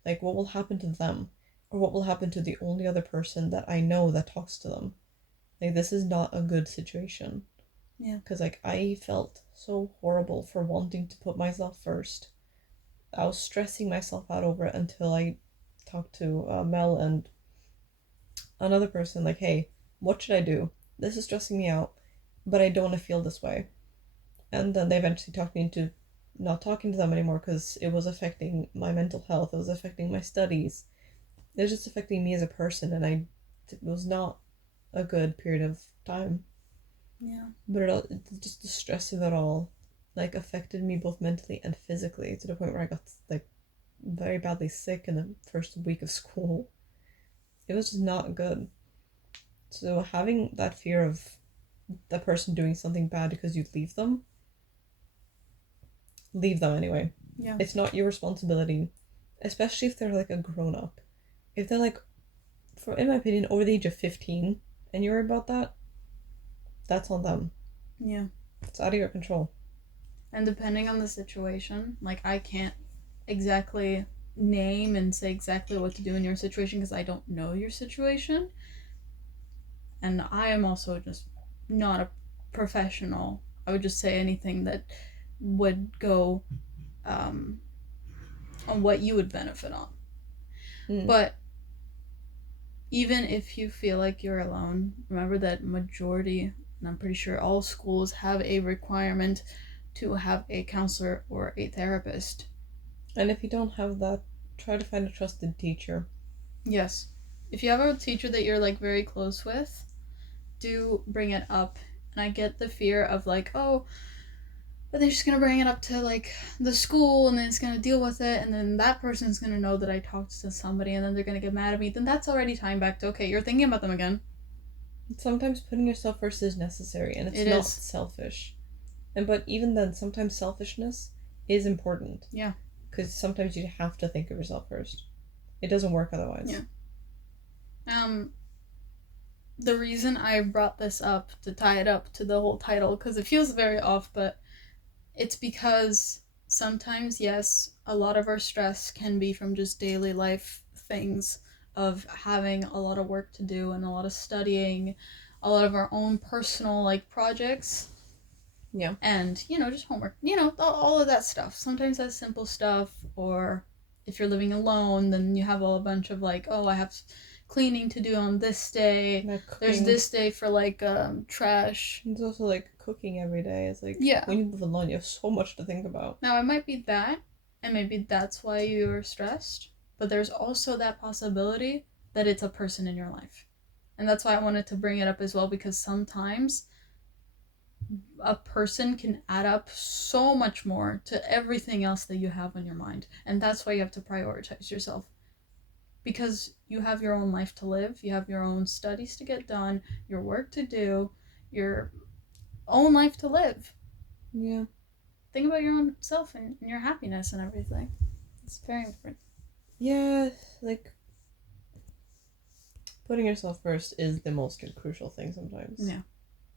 like what will happen to them, or what will happen to the only other person that I know that talks to them? Like, this is not a good situation. Yeah. Because like I felt so horrible for wanting to put myself first. I was stressing myself out over it until I talked to Mel and another person, like, hey, what should I do? This is stressing me out, but I don't want to feel this way. And then they eventually talked me into not talking to them anymore because it was affecting my mental health, it was affecting my studies, it was just affecting me as a person, and it was not a good period of time. Yeah. But just the stress of it all, like, affected me both mentally and physically to the point where I got like very badly sick in the first week of school. It was just not good. So having that fear of the person doing something bad because you leave them anyway. Yeah. It's not your responsibility, especially if they're like a grown up. If they're like, for in my opinion, over the age of 15, and you're about that, that's on them. Yeah. It's out of your control. And depending on the situation, like I can't exactly name and say exactly what to do in your situation because I don't know your situation. And I am also just not a professional. I would just say anything that would go on what you would benefit on. Mm. But even if you feel like you're alone, remember that majority, and I'm pretty sure all schools have a requirement to have a counselor or a therapist. And if you don't have that, try to find a trusted teacher. Yes. If you have a teacher that you're like very close with, do bring it up. And I get the fear of like, oh, but they're just gonna bring it up to like the school and then it's gonna deal with it and then that person's gonna know that I talked to somebody and then they're gonna get mad at me. Then that's already tying back to okay, you're thinking about them again. Sometimes putting yourself first is necessary, and it's It not is. selfish. And but even then, sometimes selfishness is important. Yeah. Because sometimes you have to think of yourself first. It doesn't work otherwise. Yeah. The reason I brought this up to tie it up to the whole title, because it feels very off, but it's because sometimes, yes, a lot of our stress can be from just daily life things of having a lot of work to do and a lot of studying, a lot of our own personal like projects. Yeah. And, just homework, all of that stuff. Sometimes that's simple stuff, or if you're living alone, then you have a bunch of like, oh, I have cleaning to do on this day. There's this day for like trash. It's also like cooking every day. It's like, yeah, when you live alone, you have so much to think about. now it might be that, and maybe that's why you're stressed, but there's also that possibility that it's a person in your life. And that's why I wanted to bring it up as well, because sometimes a person can add up so much more to everything else that you have on your mind. And that's why you have to prioritize yourself. Because you have your own life to live, you have your own studies to get done, your work to do, your own life to live. Yeah. Think about your own self and your happiness and everything. It's very important. Yeah, like, putting yourself first is the most crucial thing sometimes. Yeah.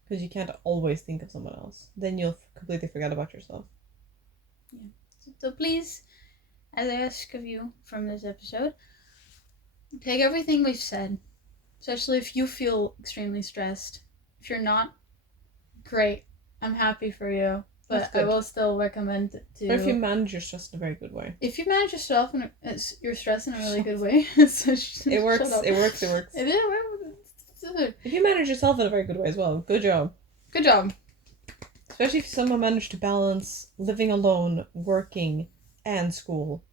Because you can't always think of someone else. Then you'll completely forget about yourself. Yeah. So please, as I ask of you from this episode, take everything we've said, especially if you feel extremely stressed. If you're not, great. I'm happy for you. But I will still recommend to. Or if you manage your stress in a very good way. If you manage yourself and your stress in a really good way, so it works. It works. It works. If you manage yourself in a very good way as well, good job. Good job. Especially if someone managed to balance living alone, working, and school.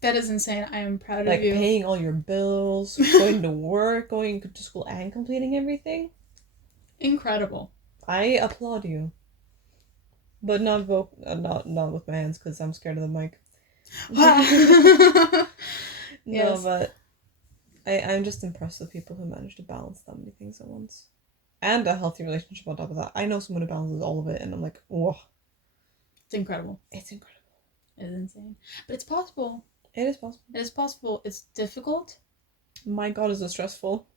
That is insane. I am proud of you. Like paying all your bills, going to work, going to school, and completing everything. Incredible. I applaud you. But not with my hands because I'm scared of the mic. No, yes. But I'm just impressed with people who manage to balance that many things at once. And a healthy relationship on top of that. I know someone who balances all of it and I'm like, whoa. It's incredible. It's incredible. It is insane. But it's possible. It is possible. It is possible. It's difficult. My God, is it stressful.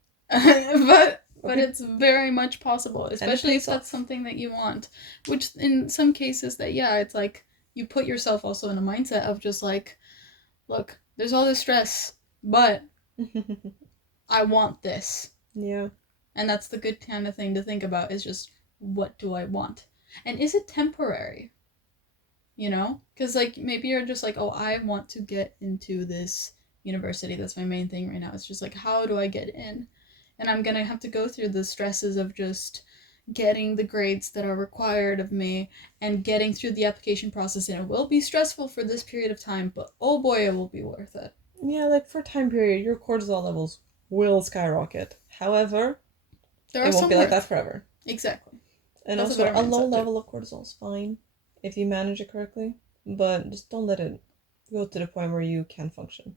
But it's very much possible, especially if that's something that you want. Which in some cases it's like you put yourself also in a mindset of just like, look, there's all this stress, but I want this. Yeah. And that's the good kind of thing to think about is just, what do I want? And is it temporary? You know? Because like maybe you're just like, oh, I want to get into this university. That's my main thing right now. It's just like, how do I get in? And I'm going to have to go through the stresses of just getting the grades that are required of me and getting through the application process. And it will be stressful for this period of time, but oh boy, it will be worth it. Yeah, like for a time period, your cortisol levels will skyrocket. However, it won't be like that forever. Exactly. And that's also, a low level of cortisol is fine if you manage it correctly, but just don't let it go to the point where you can't function.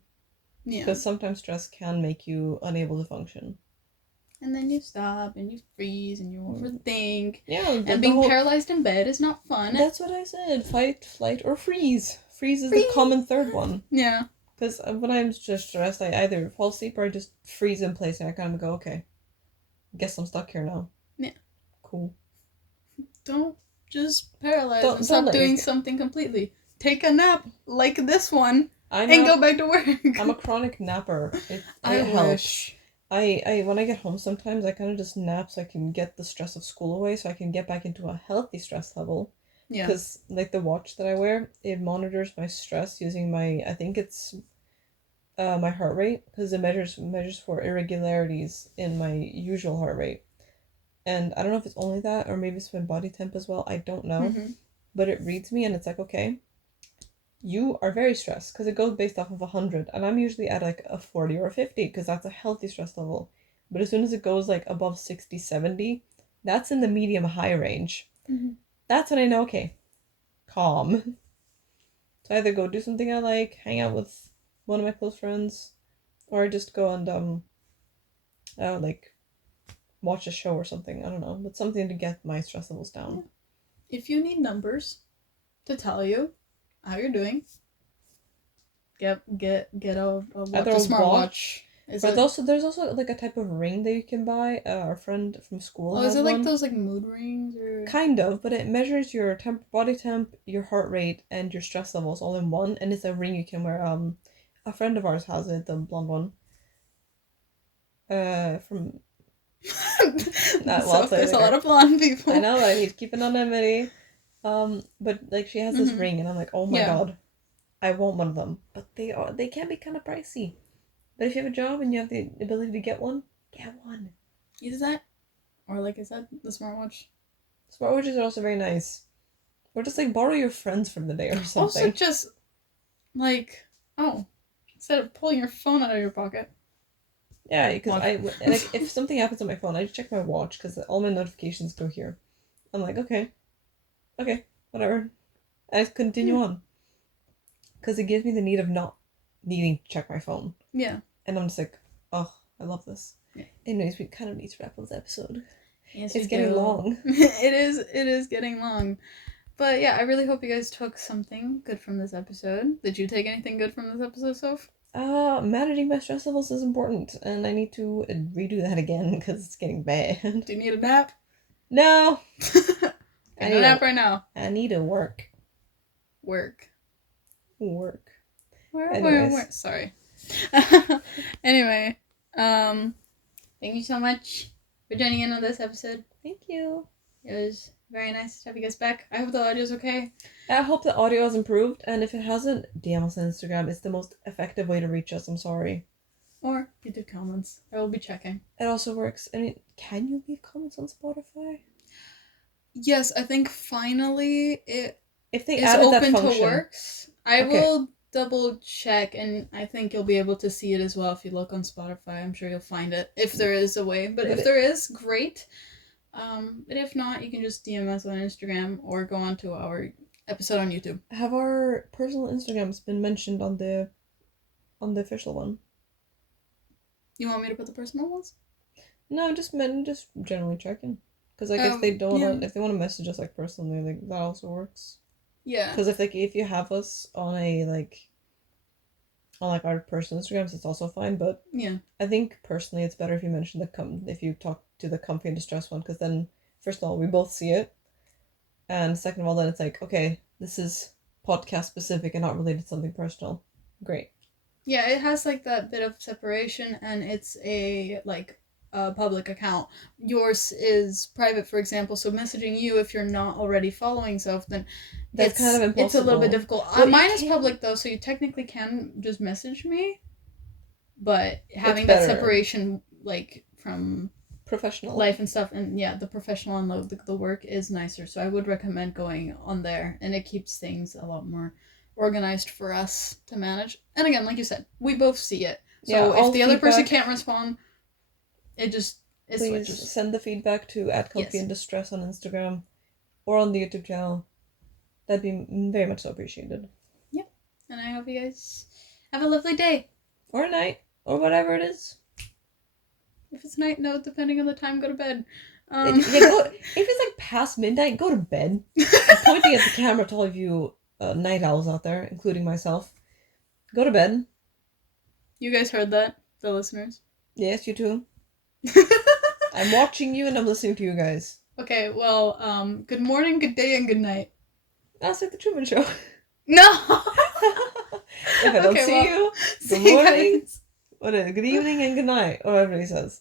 Yeah. Because sometimes stress can make you unable to function. And then you stop and you freeze and you overthink. Yeah. And being paralyzed in bed is not fun. That's what I said. Fight, flight, or freeze. Freeze is the common third one. Yeah. Because when I'm just stressed, I either fall asleep or I just freeze in place and I kind of go, okay, guess I'm stuck here now. Yeah. Cool. Don't just paralyze and stop doing something completely. Take a nap like this one and go back to work. I'm a chronic napper. It helps. Wish. I when I get home sometimes I kind of just nap so I can get the stress of school away so I can get back into a healthy stress level. Yeah. Because like the watch that I wear, it monitors my stress using I think it's my heart rate because it measures for irregularities in my usual heart rate. And I don't know if it's only that or maybe it's my body temp as well. I don't know. Mm-hmm. But it reads me and it's like, okay, you are very stressed because it goes based off of 100 and I'm usually at like a 40 or a 50 because that's a healthy stress level. But as soon as it goes like above 60, 70, that's in the medium high range. Mm-hmm. That's when I know, okay, calm. So I either go do something I like, hang out with one of my close friends, or I just go and like watch a show or something. I don't know, but something to get my stress levels down. If you need numbers to tell you how you're doing, get a smartwatch. There's also like a type of ring that you can buy. Our friend from school. Oh, is it like those like mood rings or? Kind of, but it measures your body temp, your heart rate, and your stress levels all in one, and it's a ring you can wear. A friend of ours has it, the blonde one. From. There's a lot of blonde people. I know, right? He's keeping anonymity. But like she has this ring, and I'm like, oh my god, I want one of them. But they can be kind of pricey. But if you have a job and you have the ability to get one, get one. Either that, or like I said, the smartwatch. Smartwatches are also very nice. Or just like borrow your friends for the day or something. Also, just like instead of pulling your phone out of your pocket. Yeah, because like if something happens on my phone, I just check my watch because all my notifications go here. I'm like, okay, whatever. I just continue on. Because it gives me the need of not needing to check my phone. Yeah. And I'm just like, oh, I love this. Yeah. Anyways, we kind of need to wrap up this episode. Yes, it's getting long. It is getting long. But yeah, I really hope you guys took something good from this episode. Did you take anything good from this episode, Soph? Managing my stress levels is important, and I need to redo that again because it's getting bad. Do you need a nap? No. Getting a nap right now. I need to work. Work. Anyways. Sorry. Anyway, thank you so much for joining in on this episode. Thank you. It was very nice to have you guys back. I hope the audio's okay. I hope the audio has improved, and if it hasn't, DM us on Instagram. It's the most effective way to reach us. I'm sorry. Or you did comments. I will be checking. It also works. I mean, can you leave comments on Spotify? Yes, I think finally it if they is added that open function. to works. I will double check, and I think you'll be able to see it as well if you look on Spotify. I'm sure you'll find it if there is a way. But if there is, great. But if not, you can just DM us on Instagram or go on to our episode on YouTube. Have our personal Instagrams been mentioned on the official one? You want me to put the personal ones? No, just generally checking. Because like if they don't want if they want to message us like personally, like that also works. Yeah. Because if you have us on our personal Instagrams, it's also fine. But yeah, I think personally it's better if you mention if you talk to the comfy and distressed one, because then first of all we both see it, and second of all then it's like, okay, this is podcast specific and not related to something personal. Great. Yeah, it has like that bit of separation, and it's a public account. Yours is private, for example, so messaging you if you're not already following stuff, then that's kind of impossible. It's a little bit difficult. Mine is public though, so you technically can just message me, but having that separation like from professional life and stuff, and yeah, the professional and the work is nicer. So I would recommend going on there, and it keeps things a lot more organized for us to manage. And again, like you said, we both see it. So if the other person can't respond, it please switches. Send the feedback to @comfyanddistress on Instagram or on the YouTube channel. That'd be very much so appreciated. Yep. And I hope you guys have a lovely day. Or a night. Or whatever it is. If it's night, no, depending on the time, go to bed. If it's like past midnight, go to bed. I'm pointing at the camera to all of you night owls out there, including myself. Go to bed. You guys heard that, the listeners? Yes, you too. I'm watching you and I'm listening to you guys. Okay, well, good morning, good day, and good night. That's like the Truman Show. No! If I don't see you, good morning, good evening, and good night, or whatever he says.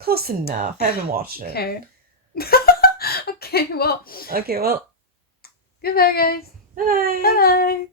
Close enough. I haven't watched it. Okay. Okay, well. Okay, well. Goodbye, guys. Bye. Bye.